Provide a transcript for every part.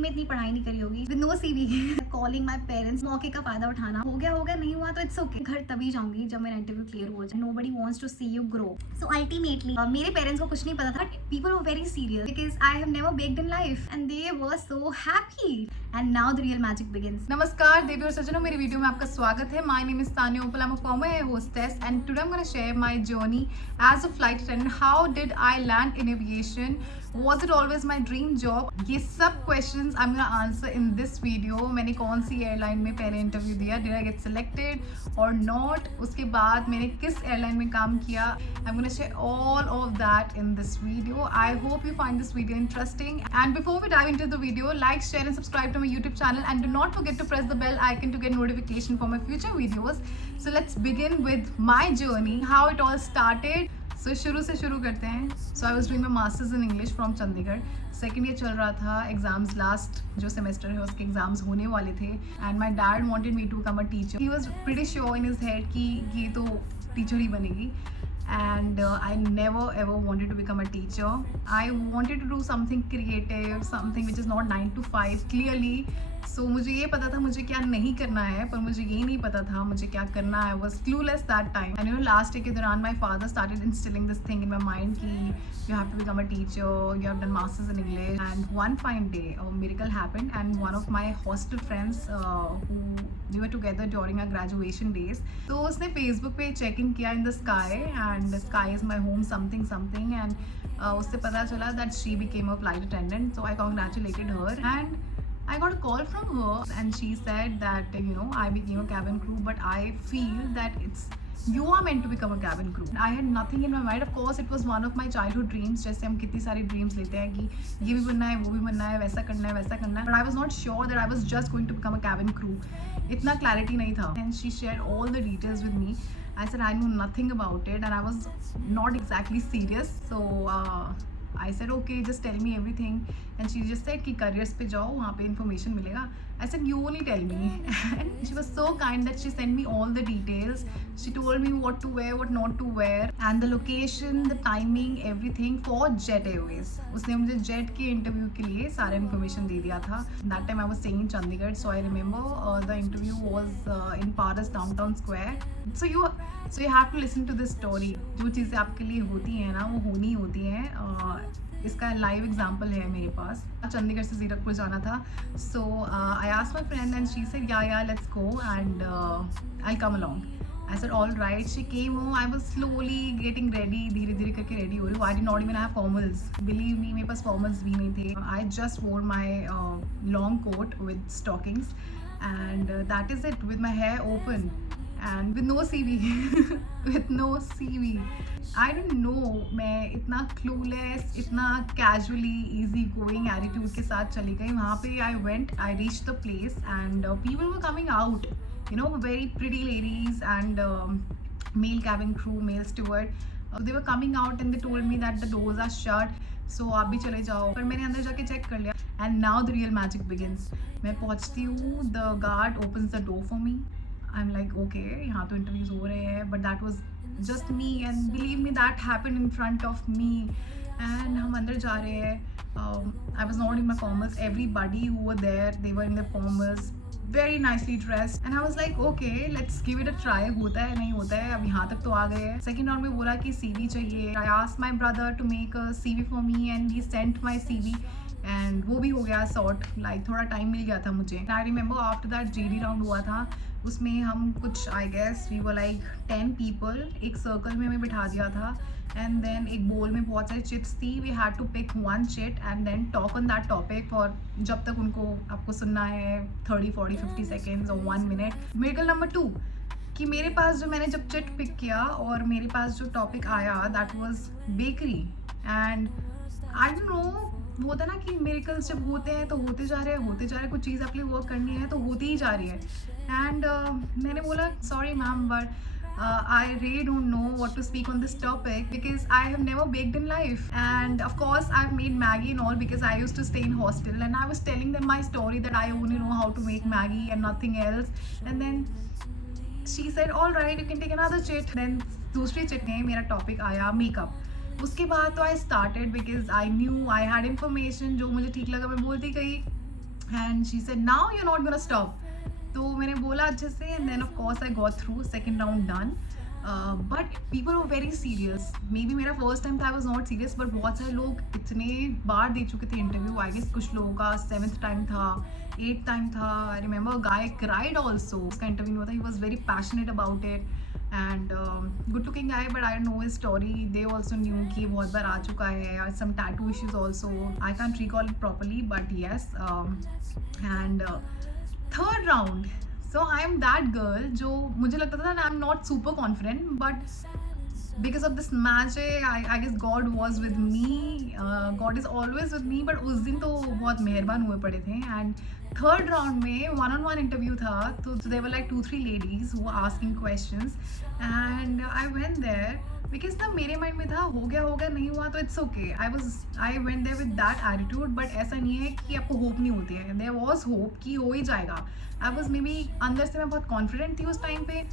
में इतनी पढ़ाई नहीं करी होगी, with no CV, calling my parents, मौके का फायदा उठाना, हो गया नहीं हुआ तो इट्स ओके, घर तभी जाऊंगी जब मेरा इंटरव्यू क्लियर हो जाए। Nobody wants to see you grow. So ultimately मेरे पेरेंट्स को कुछ नहीं पता था, but people were very serious because I have never baked in life and they were so happy and now the real magic begins. नमस्कार देवी और सज्जनों, मेरी वीडियो में आपका स्वागत है। My name is Tanya Uppal, I am a former air hostess and today I am gonna share my journey as a flight attendant. How did I land in aviation? Was it always my dream job? ये सब questions I'm gonna answer in this video। मैंने कौन सी airline में पहले interview दिया, did I get selected or not, उसके बाद मैंने किस एयरलाइन में काम किया, I'm gonna share all of that in this video। I hope you find this video interesting and before we dive into the video, like, share and subscribe to my YouTube channel and do not forget to press the bell icon to get notification for my future videos। So let's begin with my journey, how it all started। शुरू से शुरू करते हैं। I was doing my masters in English from Chandigarh. Second year चल रहा था, exams last जो semester है उसके एग्जाम्स होने वाले थे and my dad wanted me to become a teacher. He was pretty sure in his head कि ये तो टीचर ही बनेगी and I never ever wanted to become a teacher। I wanted to do something creative, something which is not 9 to 5 clearly। So मुझे ये पता था मुझे क्या नहीं करना है, पर मुझे ये नहीं पता था मुझे क्या करना है। I was clueless that time and you know last year के दौरान my father started instilling this thing in my mind कि you have to become a teacher, you have done masters in English। and one fine day a miracle happened and one of my hostel friends who we were together during our graduation days, तो उसने Facebook पे check in किया in the sky and the sky is my home something and उससे पता चला that she became a flight attendant। So I congratulated her and I got a call from her and she said that you know I became a cabin crew but I feel that you are meant to become a cabin crew। I had nothing in my mind, of course it was one of my childhood dreams। जैसे हम कितनी सारी dreams लेते हैं कि ये भी बनना है, वो भी बनना है, वैसा करना है, वैसा करना है, but I was not sure that I was just going to become a cabin crew। इतना clarity नहीं था and she shared all the details with me। I said I knew nothing about it and I was not exactly serious। So I said okay, just tell me everything and she just said कि careers पे जाओ, वहाँ पे information मिलेगा। I said you only tell me and she was so kind that she sent me all the details। She told me what to wear, what not to wear and the location, the timing, everything for Jet Airways। उसने मुझे Jet के interview के लिए सारा information दे दिया था। That time I was staying in Chandigarh, so I remember the interview was in Paras Downtown Square। So you have to listen to this story। जो चीज़ें आपके लिए होती हैं ना वो होनी होती हैं। इसका लाइव एग्जाम्पल है मेरे पास। चंडीगढ़ से जीरकपुर जाना था, so I asked my friend and she said ya let's go and I come along. I said all right. She came home, I was slowly getting ready, धीरे धीरे करके रेडी हो रही हूँ। I did not even have formals, believe me मेरे पास formals भी नहीं थे। I just wore my long coat with stockings and that is it, with my hair open and with no CV with no CV। I didn't know मैं इतना clueless, इतना casually easy going attitude के साथ चली गई वहाँ पे। I went, I reached the place and people were coming out, you know, very pretty ladies and male cabin crew, male steward, they were coming out and they told me that the doors are shut, so आप भी चले जाओ। पर मैंने अंदर जाके check कर लिया and now the real magic begins। मैं पहुँचती हूँ, the guard opens the door for me। I'm like okay, यहाँ तो interviews हो रहे हैं, but that was just me and believe me that happened in front of me। and हम अंदर जा रहे हैं। I was not in my formals, everybody who were there they were in their formals, very nicely dressed and I was like okay, let's give it a try। होता है नहीं होता है, अब यहाँ तक तो आ गए हैं। सेकेंड राउंड में बोला कि CV चाहिए। I asked my brother to make a CV for me and he sent my CV and वो भी हो गया सॉर्ट, लाइक थोड़ा टाइम मिल गया था मुझे। I remember after that JD round हुआ था, उसमें हम कुछ I guess we were like 10 people, एक सर्कल में हमें बिठा दिया था एंड देन एक बोल में बहुत सारी चिट्स थी। We had to pick one chit and then talk on that topic for जब तक उनको आपको सुनना है 30 40 50 सेकेंड्स और 1 मिनट। मिरेकल नंबर 2 कि मेरे पास जो मैंने जब चिट पिक किया और मेरे पास जो टॉपिक आया that was bakery and I don't know, वो होता है ना कि मिरेकल्स जब होते हैं तो होते जा रहे हैं, कुछ चीज़ आपके लिए वर्क करनी है तो होती ही जा रही है। एंड मैंने बोला sorry ma'am but I really don't know what to speak on this topic because I have never baked in life and of course I've made Maggie and all because I used to stay in hostel and I was telling them my story that I only know how to make Maggie and nothing else and then she said all right you can take another chit। then दूसरी chit में मेरा topic आया makeup. उसके बाद तो I started because I knew I had information, जो मुझे ठीक लगा मैं बोलती गई and she said now you not gonna stop. तो मैंने बोला अच्छे से, and then of course I got through, second round done. But people were very serious. Maybe मेरा फर्स्ट टाइम था, I was not serious, but बहुत सारे लोग इतने बार दे चुके थे इंटरव्यू. आई गेस कुछ लोगों का 7th टाइम था, 8th टाइम था. I remember guy cried also. उसका इंटरव्यू नहीं होता. He was very passionate about it and good looking guy, but I know his story. They also knew कि बहुत बार आ चुका है. Some tattoo issues also. I can't recall it properly, but yes. And third round, so I am that girl जो मुझे लगता था I am not super confident, but because of this magic I guess God was with me. God is always with me, but उस दिन तो बहुत मेहरबान हुए पड़े थे. एंड थर्ड राउंड में 1-on-1 इंटरव्यू था, तो there were like 2-3 ladies who asking questions and I went there because ना मेरे माइंड में था हो गया नहीं हुआ तो it's okay. I went there with that attitude. But ऐसा नहीं है कि आपको होप नहीं होती है. देयर वॉज होप कि हो ही जाएगा. आई वॉज मे बी अंदर से मैं बहुत कॉन्फिडेंट थी उस टाइम पे.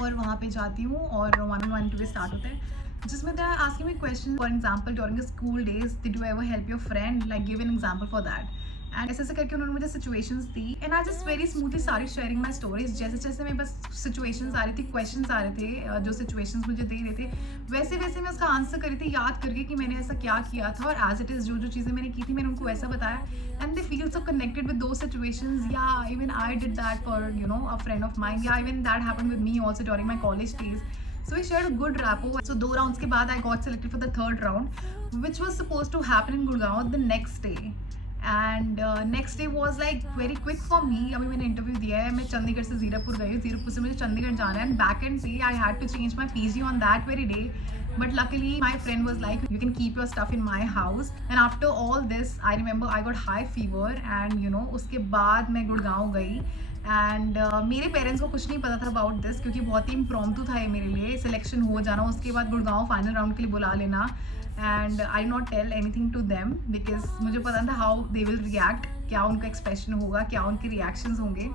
और वहाँ पे जाती हूँ और 1-on-1 इंटरव्यू स्टार्ट होते हैं, जिसमें they are asking me question. For example during school days, did you ever help your friend, like give an example for that. And ऐसे करके उन्होंने मुझे सिचुएशंस दी and I just very smoothly सारी sharing my stories. जैसे जैसे मेरे पास situations आ रही थी, क्वेश्चंस आ रहे थे, जो सिचुएशंस मुझे दे रहे थे, वैसे वैसे मैं उसका आंसर कर रही थी, याद करके कि मैंने ऐसा क्या किया था. और एज इट इज़ जो चीज़ें मैंने की थी मैंने उनको ऐसा बताया. And they feel so connected with those situations. Ya even I did that for a friend of mine. Ya even that happened with me also during my college days. So we shared a good rapport. So 2 rounds के बाद I got selected for the third round, which was supposed to happen in Gurgaon the next day. And next day was like very quick for me. अभी मैंने interview दिया है, मैं चंडीगढ़ से जीरकपुर गई हूँ, जीरकपुर से मुझे चंडीगढ़ जाना है. And back and day I had to change my PG on that very day. But luckily my friend was like, you can keep your stuff in my house. And after all this, I remember I got high fever and उसके बाद मैं गुड़गांव गई. And मेरे parents को कुछ नहीं पता था अबाउट दिस, क्योंकि बहुत ही इम्प्रॉम्प्टू था ये मेरे लिए. सिलेक्शन हो जाना, उसके बाद गुड़गांव फाइनल राउंड के लिए बुला लेना. And I not tell anything to them because मुझे पता था हाउ दे विल रिएक्ट, क्या उनका एक्सप्रेशन होगा, क्या उनके रिएक्शंस होंगे.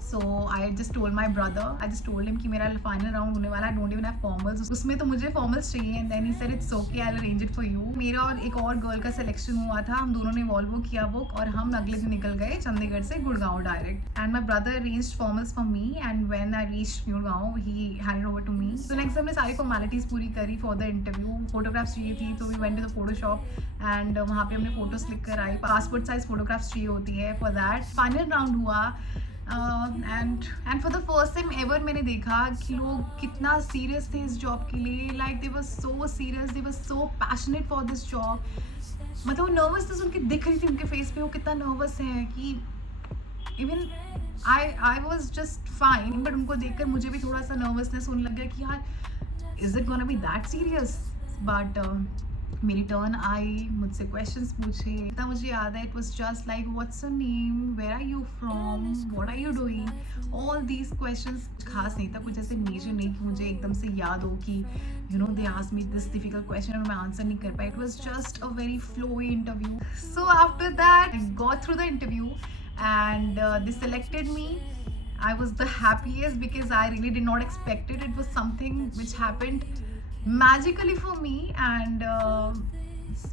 So I just told my brother, I just told him कि मेरा फाइनल राउंड होने वाला है, डोंट इवन हैव फॉर्मल्स. उसमें तो मुझे फॉर्मल्स चाहिए. And then he said it's okay, I will arrange it for you. मेरा और एक और गर्ल का सिलेक्शन हुआ था, हम दोनों ने वॉल्वो किया बुक और हम अगले दिन निकल गए चंडीगढ़ से Gurgaon direct. And my brother arranged formals for me and when I reached Gurgaon he handed over to me. So next हमने सारी फॉर्मेलिटीज़ पूरी करी फॉर द इंटरव्यू. फोटोग्राफ्स चाहिए थी तो we went to the photo shop and वहाँ पे हमने फोटोज क्लिक कराई. पासपोर्ट साइज फोटोग्राफ्स चाहिए होती है फॉर दैट. फाइनल राउंड हुआ. And for the first time ever मैंने देखा कि लोग कितना सीरियस थे इस जॉब के लिए. Like they were so serious, they were so passionate for this job. मतलब वो नर्वसनेस उनकी दिख रही थी उनके फेस पे, वो कितना नर्वस है कि even I was just fine. But उनको देखकर मुझे भी थोड़ा सा नर्वसनेस होने लग गया कि यार is it gonna be that serious. But मेरी टर्न आई, मुझसे क्वेश्चंस पूछे. इतना मुझे याद है, it was just like what's your name, where are you from, what are you doing. All these questions. खास नहीं था, कुछ ऐसे मेजर नहीं कि मुझे एकदम से याद हो कि they asked me this difficult question और मैं आंसर नहीं कर पाई. It was just a very flowy interview. So after that I got through the interview and they selected me. I was the happiest because I really did not expect it. It was something which happened magically for me and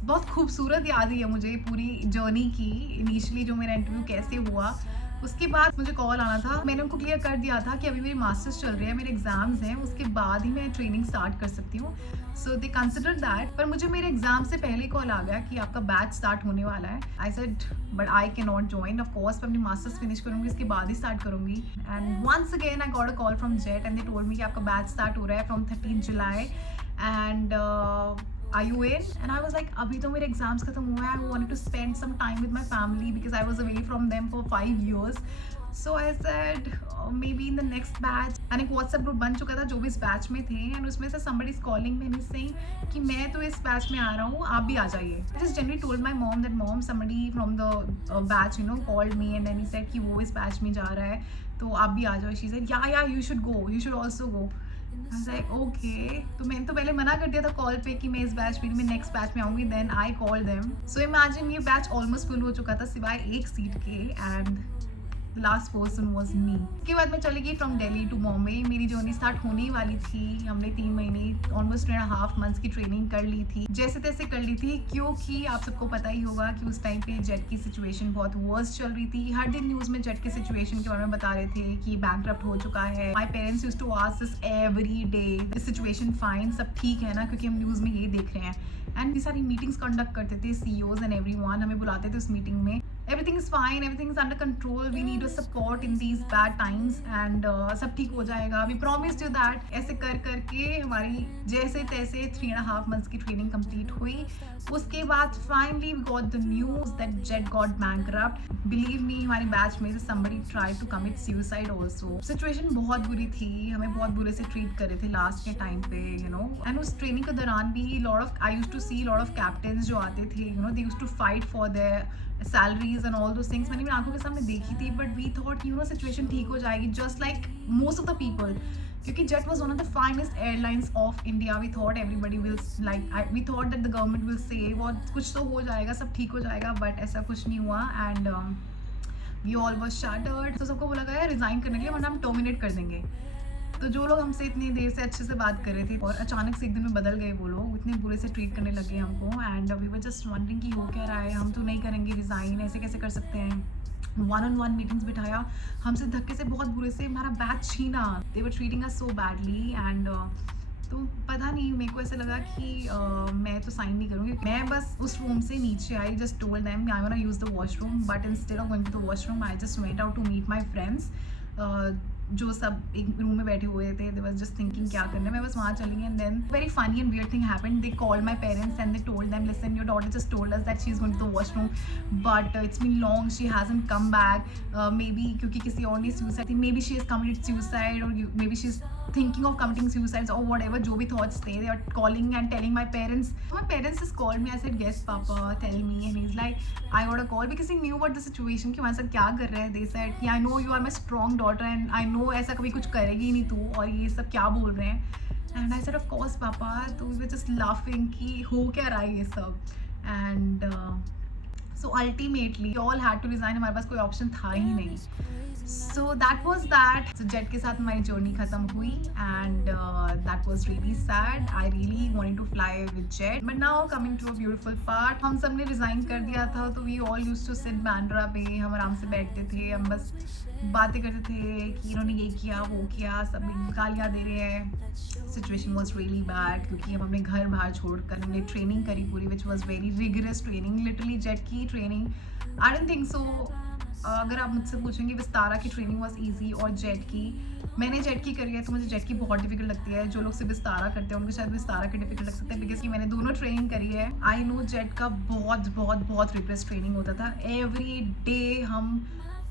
बहुत खूबसूरत याद है मुझे पूरी journey की. Initially जो मेरा interview कैसे हुआ, उसके बाद मुझे कॉल आना था. मैंने उनको क्लियर कर दिया था कि अभी मेरी मास्टर्स चल रही है, मेरे एग्जाम्स हैं, उसके बाद ही मैं ट्रेनिंग स्टार्ट कर सकती हूँ. सो दे कंसिडर दैट. पर मुझे मेरे एग्जाम से पहले कॉल आ गया कि आपका बैच स्टार्ट होने वाला है. I said but I can not join. Of course मैं अपनी मास्टर्स फिनिश करूँगी, इसके बाद ही स्टार्ट करूँगी. And once again I got a call from Jet and they told me कि आपका बैच स्टार्ट हो रहा है from 13 July and are you in? And I was like, अभी तो मेरे एग्जाम्स खत्म हुए हैं. I wanted to spend some time with my family because I was away from them for 5 years. So I said maybe in the next batch. and एक WhatsApp group बन चुका था जो भी इस बैच में थे and उसमें से somebody is calling me and he's saying कि मैं तो इस बैच में आ रहा हूँ, आप भी आ जाइए. I just generally told my mom that mom somebody from the batch called me and then he said कि वो इस बैच में जा रहा है तो आप भी आ जाओ. She said yeah you should go, you should also go. I was like okay. तो मैंने तो पहले मना कर दिया था कॉल पे कि मैं इस बैच में, मैं नेक्स्ट बैच में आऊँगी. Then I call them. So imagine ये बैच ऑलमोस्ट फुल हो चुका था सिवाय एक सीट के. And the last person was me. उसके बाद मैं चली गई फ्रॉम दिल्ली टू बॉम्बे। मेरी जर्नी स्टार्ट होने ही वाली थी। हमने 3 महीने ऑलमोस्ट 3.5 मंथ्स की ट्रेनिंग कर ली थी, जैसे तैसे कर ली थी, क्योंकि आप सबको पता ही होगा कि उस टाइम पे जेट की सिचुएशन बहुत वर्स्ट चल रही थी। हर दिन न्यूज़ में जेट के सिचुएशन के बारे में बता रहे थे कि बैंकरप्ट हो चुका है। My parents used to ask this every day, this situation fine, सब ठीक है ना, क्योंकि हम न्यूज़ में ये देख रहे हैं। एंड ये सारी मीटिंग्स कंडक्ट करते थे, CEOs एंड एवरीवन हमें बुलाते थे उस मीटिंग में। Everything is fine, everything is under control, we need a support in these bad times and सब ठीक हो जाएगा, वी प्रॉमिस्ड यू दैट। ऐसे कर करके हमारी जैसे तैसे 3.5 मंथ्स की ट्रेनिंग कंप्लीट हुई। उसके बाद finally we got the news that Jet got bankrupt. Believe me, हमारी बैच में से somebody tried to commit suicide also। Situation बहुत बुरी थी, हमें बहुत बुरे से ट्रीट कर रहे थे लास्ट के टाइम पे, यू नो। एंड उस ट्रेनिंग के दौरान भी I used to see lot of captains जो आते थे, you know, they used to fight for their salaries and all those things. मैंने मेरी आंखों के सामने देखी थी, but we thought you know situation ठीक हो जाएगी, just like most of the people, क्योंकि Jet was one of the finest airlines of India. We thought everybody will we thought that the government will save और कुछ तो हो जाएगा, सब ठीक हो जाएगा, बट ऐसा कुछ नहीं हुआ। And we all was shattered. तो सबको बोला गया रिजाइन करने के लिए, वरना हम टर्मिनेट कर देंगे। तो जो लोग हमसे इतनी देर से अच्छे से बात कर रहे थे और अचानक से एक दिन में बदल गए, वो लोग इतने बुरे से ट्रीट करने लगे हमको। And we were just wondering कि हो क्या रहा है, हम तो नहीं करेंगे रिज़ाइन, ऐसे कैसे कर सकते हैं। 1-on-1 मीटिंग्स बिठाया, हमसे धक्के से बहुत बुरे से हमारा बैच छीना। They were treating us so badly. And तो पता नहीं, मेरे को ऐसा लगा कि मैं तो साइन नहीं करूँगी। मैं बस उस रूम से नीचे आई, just told them I want to use the washroom, but instead of going to the washroom I just went out to meet my friends, जो सब एक रूम में बैठे हुए थे। दे वाज जस्ट थिंकिंग क्या करना है, मैं बस वहाँ चली गई। And then very funny and weird thing happened. They called my parents and they told them, listen, your daughter just told us that she is going to the washroom, but it's been long, she hasn't come back. Maybe क्योंकि किसी और ने suicide, maybe she is committed suicide, और maybe she is thinking of committing suicides or whatever, जो भी thoughts थे, they are calling and telling my parents. My parents just called me. I said, yes papa, tell me. And he's like, I got a call because he knew about the situation कि हमारे साथ क्या कर रहे हैं। They said, yeah, I know you are my strong daughter and I know ऐसा कभी कुछ करेगी नहीं तू, और ये सब क्या बोल रहे हैं। And I said, of course papa. तो we were just laughing कि हो क्या रहा है ये सब। And so ultimately we all had to resign, हमारे पास कोई ऑप्शन था ही नहीं। So that was that. So jet के साथ हमारी जर्नी खत्म हुई and that was really sad. I really wanted to fly with jet, but now coming to a beautiful part. हम सब ने रिज़ाइन कर दिया था, तो we all used to sit Bandra पे, हम आराम से बैठते थे, हम बस बातें करते थे कि इन्होंने ये किया वो किया, सब गालियाँ दे रहे हैं। सिचुएशन वॉज रियली बैड, क्योंकि हम अपने घर बाहर छोड़कर हमने ट्रेनिंग करी पूरी, which was very rigorous training, literally Jet की training. I don't think so. अगर आप मुझसे पूछेंगे विस्तारा की ट्रेनिंग वॉज ईजी और जेट की, मैंने जेट की करी है तो मुझे जेट की बहुत डिफिकल्ट लगती है। जो लोग से विस्तारा करते हैं उनको शायद विस्तारा की डिफिकल्ट लग सकता है, बिकॉज कि मैंने दोनों ट्रेनिंग करी है। आई नो जेट का बहुत बहुत बहुत रिग्रेस ट्रेनिंग होता था। एवरी डे हम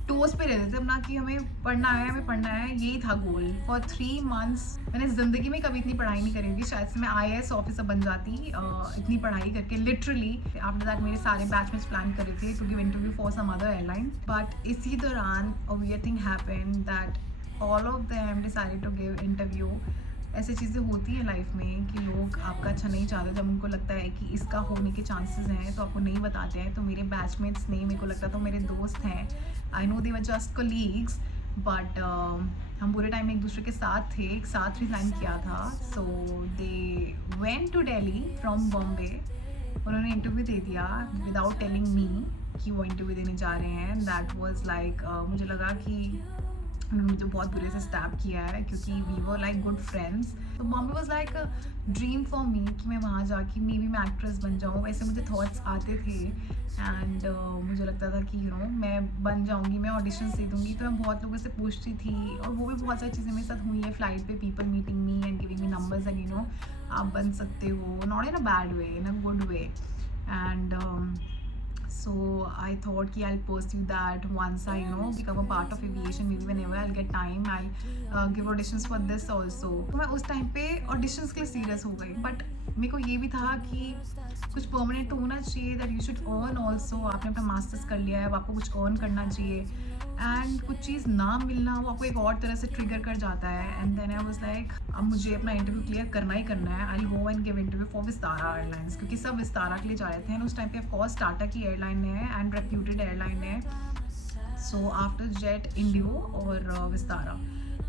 टोस पे रहते थे अपना कि हमें पढ़ना है, हमें पढ़ना है, यही था गोल। फॉर 3 मंथ्स मैंने ज़िंदगी में कभी इतनी पढ़ाई नहीं करी होगी, शायद से मैं IAS ऑफिसर बन जाती इतनी पढ़ाई करके, लिटरली। आफ्टर दैट मेरे सारे बैचमेट्स प्लान कर रहे थे to give interview for some other airline, but इसी दौरान a weird thing happened that all of them decided to give interview. ऐसी चीज़ें होती हैं लाइफ में कि लोग आपका अच्छा नहीं चाहते, जब उनको लगता है कि इसका होने के चांसेस हैं तो आपको नहीं बताते हैं। तो मेरे बैचमेट्स ने, मेरे को लगता तो मेरे दोस्त हैं, I know they were just colleagues, but हम पूरे टाइम एक दूसरे के साथ थे, एक साथ रिज़ाइन किया था। So they went to Delhi from Bombay, उन्होंने इंटरव्यू दे दिया विदाउट टेलिंग मी कि वो इंटरव्यू देने जा रहे हैं। दैट वाज लाइक, मुझे लगा कि उन्होंने मुझे बहुत बुरे से स्टैप किया है, क्योंकि we were like good friends. तो Bombay was like a dream for me कि मैं वहाँ जाके मे बी मैं एक्ट्रेस बन जाऊँ, वैसे मुझे थॉट्स आते थे। एंड मुझे लगता था कि यू नो मैं बन जाऊँगी, मैं ऑडिशंस दे दूँगी। तो मैं बहुत लोगों से पूछती थी, और वो भी बहुत सारी चीज़ें मेरे साथ हुई है फ्लाइट पे, people meeting me and giving me numbers and you know आप बन सकते हो, not in a bad way, in a good way. And so I thought कि I'll pursue that once I become a part of aviation, maybe whenever I'll get time I'll give auditions for this also। तो मैं उस time पे auditions के लिए serious हो गई, but मेरे को ये भी था कि कुछ परमानेंट तो होना चाहिए, that you should earn also. आपने अपना मास्टर्स कर लिया है, अब आपको कुछ अर्न करना चाहिए, एंड कुछ चीज़ ना मिलना वो आपको एक और तरह से ट्रिगर कर जाता है। And then I was like, अब मुझे अपना इंटरव्यू क्लियर करना ही करना है। I go and give interview for Vistara airlines, क्योंकि सब विस्तारा के लिए जा रहे थे। एंड उस टाइम पे ऑफकोर्स टाटा की एयरलाइन है एंड रेप्यूटेड एयरलाइन है। सो आफ्टर जेट, इंडिगो और विस्तारा।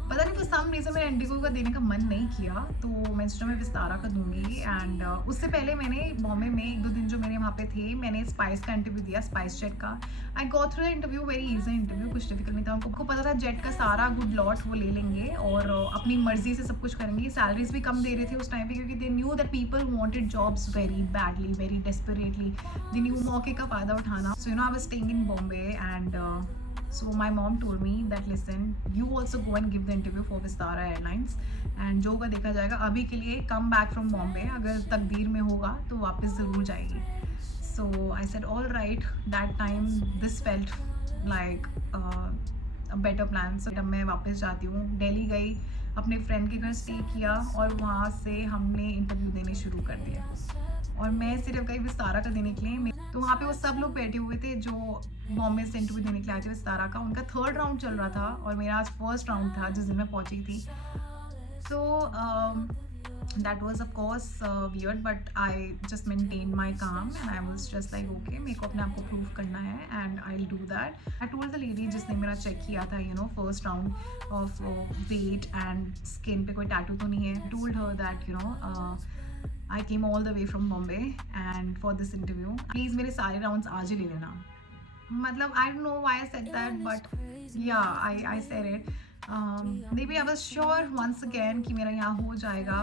पता नहीं, फॉर सम रीज़न मेरा इंडिगो का देने का मन नहीं किया, तो मैं सोचा मैं विस्तारा का दूंगी। एंड उससे पहले मैंने बॉम्बे में 1-2 दिन जो मेरे वहाँ पे थे, मैंने स्पाइस का इंटरव्यू दिया, स्पाइस जेट का। I go through the interview, very easy interview, कुछ डिफिकल्ट नहीं था। उनको पता था जेट का सारा गुड लॉट वो ले लेंगे और अपनी मर्जी से सब कुछ करेंगे। सैलरीज भी कम दे रहे थे उस टाइम पे, क्योंकि they knew that people wanted jobs very badly, very desperately. They knew मौके का फ़ायदा उठाना। So you know I was staying in Bombay and so my mom told me that listen, you also go and give the interview for Vistara Airlines and जो होगा देखा जाएगा। अभी के लिए come back from Bombay, अगर तकदीर में होगा तो वापस ज़रूर जाएगी। So I said all right, that time this felt like a better plan। So तब मैं वापस जाती हूँ, दिल्ली गई, अपने फ्रेंड के घर स्टे किया और वहाँ से हमने इंटरव्यू देने शुरू कर दिया। और मैं सिर्फ गई विस्तारा का देने के लिए। तो वहाँ पे वो सब लोग बैठे हुए थे जो बॉम्बे से इंटरव्यू देने के लिए आए थे विस्तारा का। उनका 3rd राउंड चल रहा था और मेरा आज 1st राउंड था जिस दिन मैं पहुँची थी। So that was of course weird, but I just maintain my काम and I was just like okay, मेरे को अपने आप को प्रूव करना है and I will do that. I told the lady जिसने मेरा चेक किया था, you know 1st round of weight and skin पे कोई टैटू तो नहीं है। Told her that you know I came all the way from Bombay and for this interview, please मेरे सारे rounds आज ही ले लेना। मतलब I don't know why I said that, but yeah, I said it. Maybe I was sure once again कि मेरा यहाँ हो जाएगा।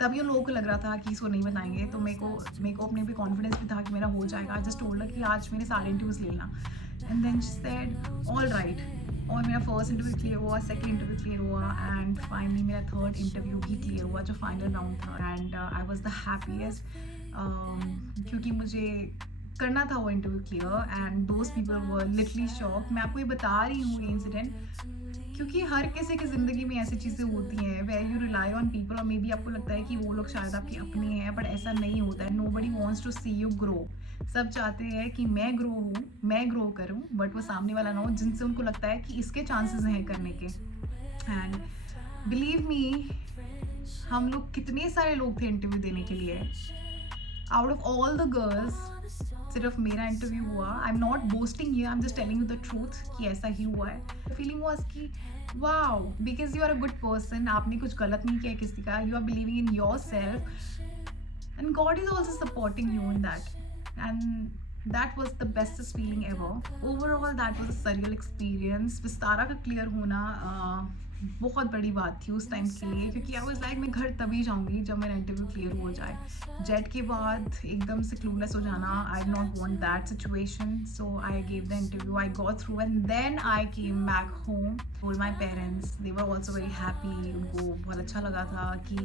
तभी उन लोगों को लग रहा था कि इसको नहीं बताएंगे, तो मेरे को अपने पे कॉन्फिडेंस भी था कि मेरा हो जाएगा। I just told her कि आज मेरे सारे इंटरव्यूज ले लेना and then she said all right। और मेरा 1st इंटरव्यू क्लियर हुआ, 2nd इंटरव्यू क्लियर हुआ एंड फाइनली मेरा 3rd इंटरव्यू भी क्लियर हुआ जो फाइनल राउंड था। And I was the happiest क्योंकि मुझे करना था वो interview clear and those people were literally shock. मैं आपको ये बता रही हूँ ये इंसिडेंट क्योंकि हर किसी की ज़िंदगी में ऐसी चीज़ें होती हैं where you rely on people और मे बी आपको लगता है कि वो लोग शायद आपके अपने हैं, बट ऐसा नहीं होता है। Nobody wants to see you grow. सब चाहते हैं कि मैं ग्रो हूँ, मैं ग्रो करूँ, बट वो सामने वाला ना हो जिनसे उनको लगता है कि इसके चांसेस हैं करने के। एंड बिलीव मी, हम लोग कितने सारे लोग थे इंटरव्यू देने के लिए। Out of all the girls सिर्फ मेरा इंटरव्यू हुआ। I am not boasting here, I am just telling you the truth कि ऐसा ही हुआ है। फीलिंग वाज कि wow, because you are a good person, आपने कुछ गलत नहीं किया किसी का, you are believing in yourself and God is also supporting you in that and that was the bestest feeling ever. Overall that was a surreal experience. Vistara का clear होना बहुत बड़ी बात थी उस टाइम के लिए, क्योंकि आई वाज लाइक मैं घर तभी जाऊंगी जब मेरा इंटरव्यू क्लियर हो जाए। जेट के बाद एकदम से क्लूलेस हो जाना, I did not want that situation. So I gave the interview, I got through and then I came back home. Told my parents, they were also very happy. उनको बहुत अच्छा लगा था कि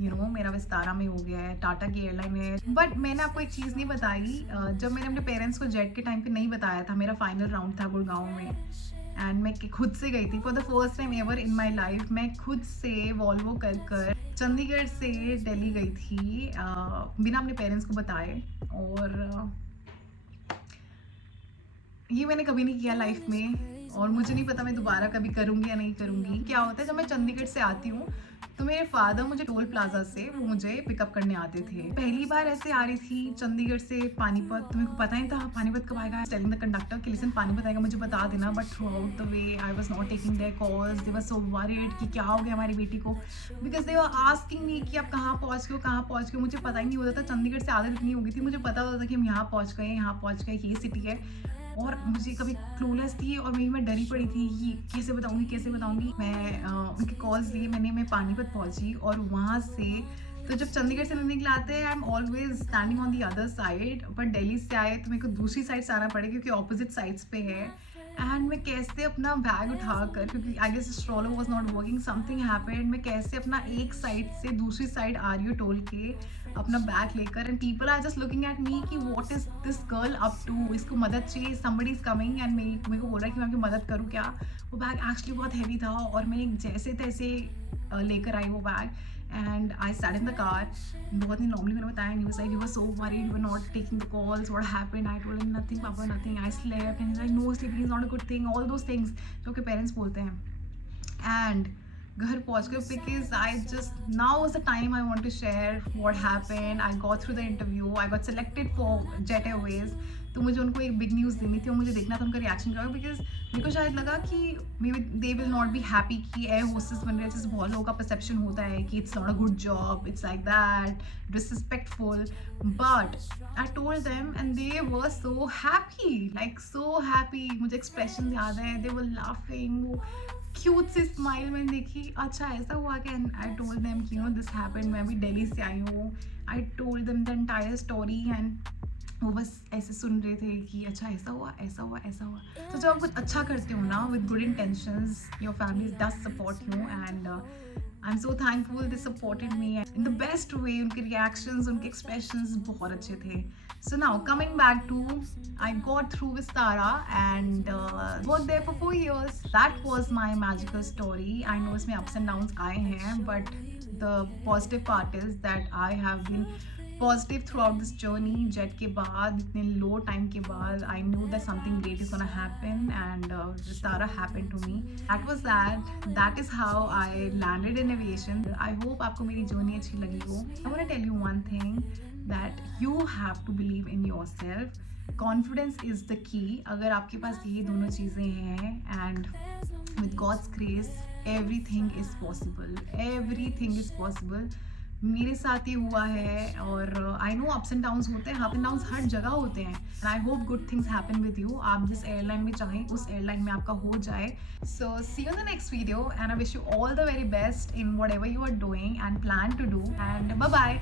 यू नो मेरा विस्तारा में हो गया है, टाटा की एयरलाइन है। बट मैंने आपको एक चीज़ नहीं बताई, जब मैंने अपने पेरेंट्स को जेट के टाइम पे नहीं बताया था, मेरा फाइनल राउंड था गुड़गांव में एंड मैं खुद से गई थी for the first time ever in my life. मैं खुद से वॉल्वो कर चंडीगढ़ से दिल्ली गई थी बिना अपने पेरेंट्स को बताए। और ये मैंने कभी नहीं किया लाइफ में और मुझे नहीं पता मैं दोबारा कभी करूँगी या नहीं करूँगी। क्या होता है, जब मैं चंडीगढ़ से आती हूँ तो मेरे फादर मुझे टोल प्लाजा से वो मुझे पिकअप करने आते थे। पहली बार ऐसे आ रही थी चंडीगढ़ से पानीपत, तो मेरे को पता ही था पानीपत कब आएगा। टेलिंग द कंडक्टर कि लिसन पानीपत आएगा, मुझे बता देना। But through out the way I was not taking their calls, they were so worried कि क्या हो गया हमारी बेटी को, because they were asking me कि आप कहाँ पहुँच गए हो, कहाँ पहुँच गए हो। मुझे पता ही नहीं होता था, चंडीगढ़ से आदत इतनी हो गई थी, मुझे पता होता था कि हम यहाँ पहुँच गए, ये सिटी है। और मुझे कभी क्लूलेस थी और मैं डरी पड़ी थी कि कैसे बताऊंगी। मैं उनके कॉल्स लिए मैं पानीपत पहुंची और वहाँ से तो जब चंडीगढ़ से निकले आते हैं I am always standing on the other side, but Delhi से आए तो मेरे को दूसरी साइड से आना पड़े क्योंकि ऑपोजिट साइड्स पे है। एंड मैं कैसे अपना बैग उठाकर, क्योंकि I guess stroller was not working, something happened, मैं कैसे अपना एक साइड से दूसरी साइड आ रही हूँ टोल के अपना बैग लेकर, and people are just looking at me कि what is this girl up to, इसको मदद चाहिए, समबडी इज कमिंग एंड मेरे को बोल रहा है कि मैं आपकी मदद करूँ क्या। वो बैग एक्चुअली बहुत हैवी था और मैं जैसे तैसे लेकर आई वो bag and I sat in the car. बहुत ही normally मैंने बताया, he was like, you were so worried, you were not taking the calls, what happened? I told him nothing papa, nothing, I slept. And he's like, no, sleeping is not a good thing, all those things जो कि parents बोलते हैं। And घर पहुँच गए because I just, now is the time I want to share what happened. I got through the interview, I got selected for Jet Airways, तो मुझे उनको एक बिग न्यूज़ देनी थी और मुझे देखना था उनका रिएक्शन क्या होगा, बिकॉज मेरे को शायद लगा कि may be they will not be happy कि एयर होस्टेस बन रहे हैं। जैसे बहुत लोगों का परसेप्शन होता है कि it's not a good job, it's like that, disrespectful, but I told them and they were so happy, like so happy. मुझे एक्सप्रेशन याद है, दे वर लाफिंग, वो क्यूट सी स्माइल मैंने देखी, अच्छा ऐसा हुआ क्या। एंड आई टोल्ड देम कि दिस हैपेंड, मैं भी दिल्ली से आई हूँ। I told them the entire story and वो बस ऐसे सुन रहे थे कि अच्छा ऐसा हुआ, ऐसा हुआ, ऐसा हुआ। तो जब आप कुछ अच्छा करते हो ना with good intentions, your family does support you and I am so thankful they supported me in the best way. उनके रिएक्शंस, उनके एक्सप्रेशंस बहुत अच्छे थे। So now coming back to, I got through Vistara and work there for 4 years. That was my magical story. I know इसमें ups and downs आए हैं, but the positive part is that I have been positive through out this journey. Jet के बाद, इतने low time के बाद, I knew that something great is gonna happen and Vistara happened to me. That is how I landed in aviation. I hope आपको मेरी जर्नी अच्छी लगी हो। I want to tell you one thing, that you have to believe in yourself. Confidence is the key. अगर आपके पास ये दोनों चीज़ें हैं and with God's grace everything is possible, everything is possible। मेरे साथ ही हुआ है और I know ups and downs होते हैं, अप एंड डाउन्स हर जगह होते हैं and I hope good things happen with you. आप जिस एयरलाइन में चाहें उस एयरलाइन में आपका हो जाए। So see you in the next video and I wish you all the very best in whatever you are doing and plan to do and bye bye.